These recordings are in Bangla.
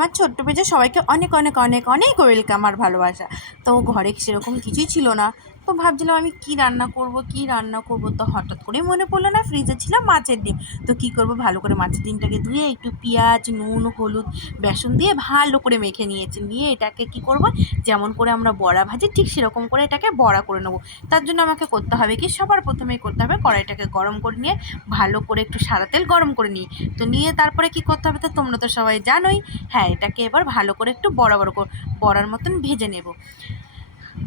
আমার ছোট্ট পেজে সবাইকে অনেক অনেক অনেক অনেক ওয়েলকাম আর ভালোবাসা। তো ঘরে সেরকম কিছুই ছিল না। তো ভাবছিলাম আমি কি রান্না করব, কি রান্না করব তো হঠাৎ করেই মনে পড়ল না ফ্রিজে ছিল মাছের ডিম। তো কি করব, ভালো করে মাছের ডিমটাকে ধুয়ে একটু পেঁয়াজ, নুন, হলুদ, বেসন দিয়ে ভালো করে মেখে নিয়েছি। নিয়ে এটাকে কি করব, যেমন করে আমরা বড়া ভাজি, ঠিক সেরকম করে এটাকে বড়া করে নেব। তার জন্য আমাকে করতে হবে কি, সবার প্রথমেই করতে হবে কড়াইটাকে গরম করে নিয়ে ভালো করে একটু সাদা তেল গরম করে নিই। তো নিয়ে তারপরে কি করতে হবে তো তোমরা তো সবাই জানোই হ্যাঁ এটাকে এবার ভালো করে একটু বড় বড় বড়ার মতন ভেজে নেব।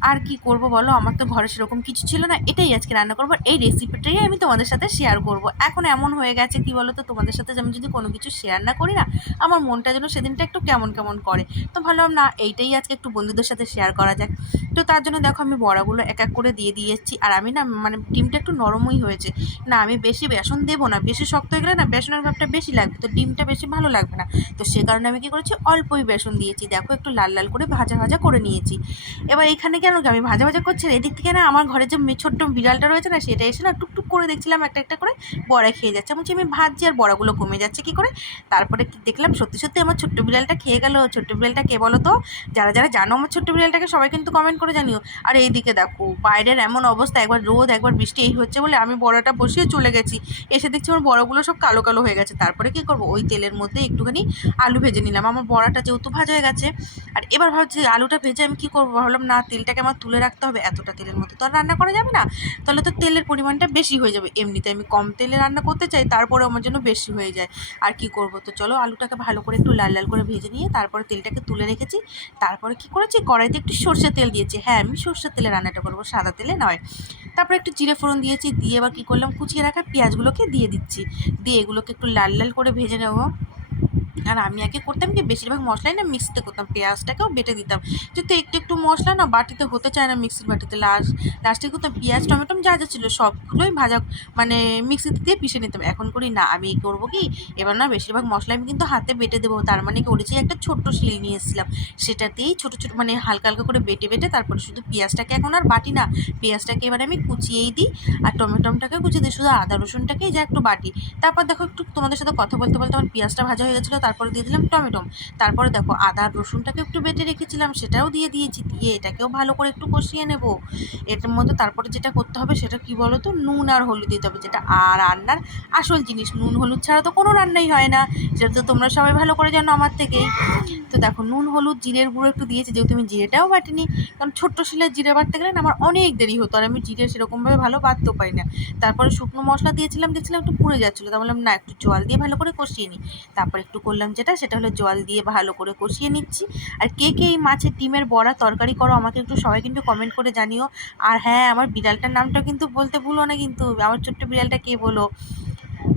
আর কি করব বলো? আমার তো ঘরে সেরকম কিছু ছিল না, এটাই আজকে রান্না করব। এই রেসিপিটাই আমি তোমাদের সাথে শেয়ার করব। এখন এমন হয়ে গেছে কি বলো তো? তোমাদের সাথে আমি যদি কোনো কিছু শেয়ার না করি না, আমার মনটা যেন সেদিনটা একটু কেমন কেমন করে। তো ভাবলাম না, এইটাই আজকে একটু বন্ধুদের সাথে শেয়ার করা যাক। তো তার জন্য দেখো আমি বড়াগুলো এক এক করে দিয়ে দিয়েছি। আর আমি না মানে ডিমটা একটু নরমই হয়েছে। না, আমি বেশি বেসন দেবো না, বেশি শক্ত হয়ে গেলে না বেসনের ভাবটা বেশি লাগবে। তো ডিমটা বেশি ভালো লাগবে না। তো সে কারণে আমি কী করেছি? অল্পই বেসন দিয়েছি। দেখো একটু লাল লাল করে ভাজা ভাজা করে নিয়েছি। এবার এইখানে কেন কি? আমি ভাজা ভাজা করছি এদিক থেকে না আমার ঘরে যে ছোট্ট বিড়ালটা রয়েছে না, সেটা এসে না টুকটুক করে দেখছিলাম, একটা একটা করে বড়া খেয়ে যাচ্ছে। বলছি, আমি ভাজছি আর বড়াগুলো কমে যাচ্ছে, কি করে? তারপরে দেখলাম, সত্যি সত্যি আমার ছোট্ট বিড়ালটা খেয়ে গেল। ছোট্ট বিড়ালটা কে বলো তো? যারা যারা জানো আমার ছোট্ট বিড়ালটাকে, সবাই কিন্তু কমেন্ট করে জানিও। আর এইদিকে দেখো, বাইরের এমন অবস্থা, একবার রোদ, একবার বৃষ্টি, এই হচ্ছে বলে আমি বড়াটা বসিয়ে চলে গেছি। এসে দেখছি আমার বড়াগুলো সব কালো কালো হয়ে গেছে। তারপরে কি করব? ওই তেলের মধ্যে একটুখানি আলু ভেজে নিলাম। আমার বড়াটা যেহেতু ভাজা হয়ে গেছে, আর এবার ভাবছি আলুটা ভেজে আমি কী করব? ভাবলাম, না তেলটাকে আমার তুলে রাখতে হবে, এতটা তেলের মধ্যে তো আর রান্না করা যাবে না। তাহলে তো তেলের পরিমাণটা বেশি হয়ে যাবে। এমনিতে আমি কম তেলে রান্না করতে চাই তারপরে আমার জন্য বেশি হয়ে যায়। আর কি করব? তো চলো আলুটাকে ভালো করে একটু লাল লাল করে ভেজে নিয়ে তারপরে তেলটাকে তুলে রেখেছি। তারপরে কি করেছি? কড়াইতে একটু সর্ষের তেল দিয়েছি। হ্যাঁ আমি সর্ষের তেলে রান্নাটা করব, সাদা তেলে নয়। তারপরে একটু জিরে ফোড়ন দিয়েছি, দিয়ে এবার কী করলাম? কুচিয়ে রাখা পেঁয়াজগুলোকে দিয়ে দিচ্ছি। দিয়ে এগুলোকে একটু লাল লাল করে ভেজে নেব। আর আমি আগে করতাম কি, বেশিরভাগ মশলাই না মিক্সিতে করতাম, পেঁয়াজটাকেও বেটে দিতাম। যেহেতু একটু একটু মশলা না, বাটিতে হতে চায় না মিক্সির বাটিতে। লাস্ট লাস্টে করতাম পেঁয়াজ, টমেটো, যা যা ছিল সবগুলোই ভাজা মানে মিক্সিতে দিয়ে পিষে নিতাম। এখন করি না, আমি করব কি, এবার না বেশিরভাগ মশলা আমি কিন্তু হাতে বেটে দেবো। তার মানে করেছি একটা ছোট্ট শিল নিয়ে এসেছিলাম সেটাতেই ছোটো ছোটো মানে হালকা হালকা করে বেটে বেটে তারপরে শুধু পেঁয়াজটাকে এখন আর বাটি না, পেঁয়াজটাকে এবার আমি কুচিয়েই দিই। আর টমেটোমটাকে কুচিয়ে দিই, শুধু আদা রসুনটাকেই যা একটু বাটি। তারপর দেখো একটু তোমাদের সাথে কথা বলতে বলতে আমার পেঁয়াজটা ভাজা হয়ে গেছিল তারপরে দিয়ে দিলাম টমেটো। তারপরে দেখো আদা রসুনটাকে একটু বেটে রেখেছিলাম, সেটাও দিয়ে দিয়েছি। দিয়ে এটাকেও ভালো করে একটু কষিয়ে নেব। এটার মধ্যে তারপরে যেটা করতে হবে সেটা কি বলো তো নুন আর হলুদ দিতে হবে, যেটা আর রান্নার আসল জিনিস। নুন হলুদ ছাড়া তো কোনো রান্নাই হয় না। সেটা তো তোমরা সবাই ভালো করে জানো আমার থেকেই তো দেখো, নুন, হলুদ, জিরের গুঁড়ো একটু দিয়েছি, যেহেতু আমি জিরেটাও বাটিনি। কারণ ছোট্ট শিলের জিরে বাটতে গেলে আমার অনেক দেরি হতো, আর আমি জিরে সেরকমভাবে ভালো বাটতেও পারি না। তারপরে শুকনো মশলা দিয়েছিলাম, দেখছিলাম একটু পুড়ে যাচ্ছিল। তা বললাম, না, একটু জল দিয়ে ভালো করে কষিয়ে নিই তারপর একটু করলাম যেটা, সেটা হলো জল দিয়ে ভালো করে কষিয়ে নিচ্ছি। আর কে কে এই মাছের ডিমের বড়া তরকারি করো, আমাকে একটু সবাই কিন্তু কমেন্ট করে জানিও। আর হ্যাঁ আমার বিড়ালটার নামটা কিন্তু বলতে ভুলো না কিন্তু, আমার ছোট্ট বিড়ালটা কে বলো?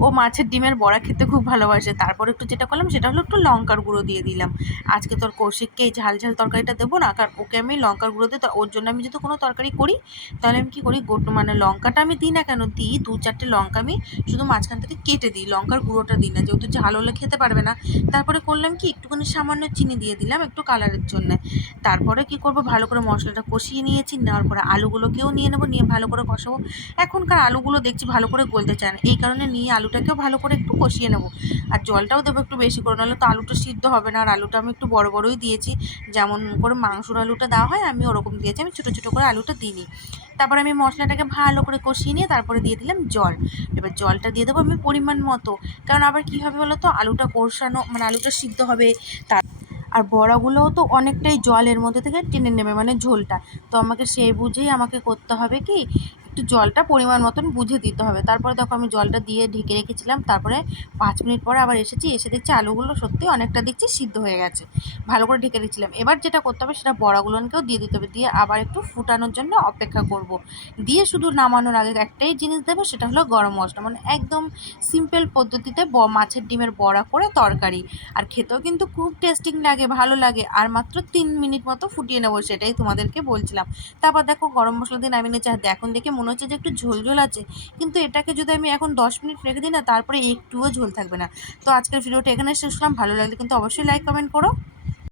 ও মাছের ডিমের বড়া খেতে খুব ভালোবাসে। তারপর একটু যেটা করলাম, সেটা হলো একটু লঙ্কার গুঁড়ো দিয়ে দিলাম। আজকে তোর কৌশিককে এই ঝাল ঝাল তরকারিটা দেবো না, কারণ ওকে আমি লঙ্কার গুঁড়ো দিই ওর জন্য আমি যদি কোনো তরকারি করি, তাহলে আমি কী করি, গোট মানে লঙ্কাটা আমি দিই না কেন? দিই দু চারটে লঙ্কা আমি শুধু মাঝখান থেকে কেটে দিই, লঙ্কার গুঁড়োটা দিই না। যেহেতু ঝাল হলে খেতে পারবে না। তারপরে করলাম কি, একটুখানি সামান্য চিনি দিয়ে দিলাম একটু কালারের জন্য। তারপরে কি করব, ভালো করে মশলাটা কষিয়ে নিয়েছি, নেওয়ার পরে আলুগুলোকেও নিয়ে নেব, নিয়ে ভালো করে কষাবো। এখনকার আলুগুলো দেখছি ভালো করে গলতে চায় না। এই কারণে নিয়ে আলুটাকেও ভালো করে একটু কষিয়ে নেব। আর জলটাও দেবো একটু বেশি করে, নাহলে তো আলুটা সিদ্ধ হবে না। আর আলুটা আমি একটু বড় বড়ই দিয়েছি। যেমন করে মাংসর আলুটা দেওয়া হয়, আমি ওরকম দিয়েছি। আমি ছোটো ছোটো করে আলুটা দিইনি। তারপরে আমি মশলাটাকে ভালো করে কষিয়ে নিয়ে তারপরে দিয়ে দিলাম জল। এবার জলটা দিয়ে দেবো আমি পরিমাণ মতো। কারণ আবার কী হবে বলো তো? আলুটা কষানো মানে আলুটা সিদ্ধ হবে, তার আর বড়াগুলোও তো অনেকটাই জলের মধ্যে থেকে টেনে নেবে মানে ঝোলটা। তো আমাকে সেই বুঝেই আমাকে করতে হবে কি? একটু জলটা পরিমাণ মতন বুঝে দিতে হবে। তারপরে দেখো আমি জলটা দিয়ে ঢেকে রেখেছিলাম। তারপরে পাঁচ মিনিট পরে আবার এসেছি, এসে দেখছি আলুগুলো সত্যি অনেকটা দেখছি সিদ্ধ হয়ে গেছে। ভালো করে ঢেকে রেখেছিলাম। এবার যেটা করতে হবে সেটা বড়াগুলোকেও দিয়ে দিতে হবে। দিয়ে আবার একটু ফুটানোর জন্য অপেক্ষা করব। দিয়ে শুধু নামানোর আগে একটাই জিনিস দেবো, সেটা হলো গরম মশলা। মানে একদম সিম্পল পদ্ধতিতে ব, মাছের ডিমের বড়া করে তরকারি। আর খেতেও কিন্তু খুব টেস্টিং লাগে, ভালো লাগে। আর মাত্র তিন মিনিট মতো ফুটিয়ে নেব সেটাই তোমাদেরকে বলছিলাম। তারপর দেখো গরম মশলা দিয়ে নামিয়ে নিয়েছি। আর এখন দেখে মনে হচ্ছে যে একটু ঝোল ঝোল আছে। কিন্তু এটাকে যদি আমি এখন দশ মিনিট রেখে দিই না, তারপরে একটুও ঝোল থাকবে না। তো আজকের ভিডিওটা এখানে শেষ করলাম। ভালো লাগলে কিন্তু অবশ্যই লাইক কমেন্ট করো।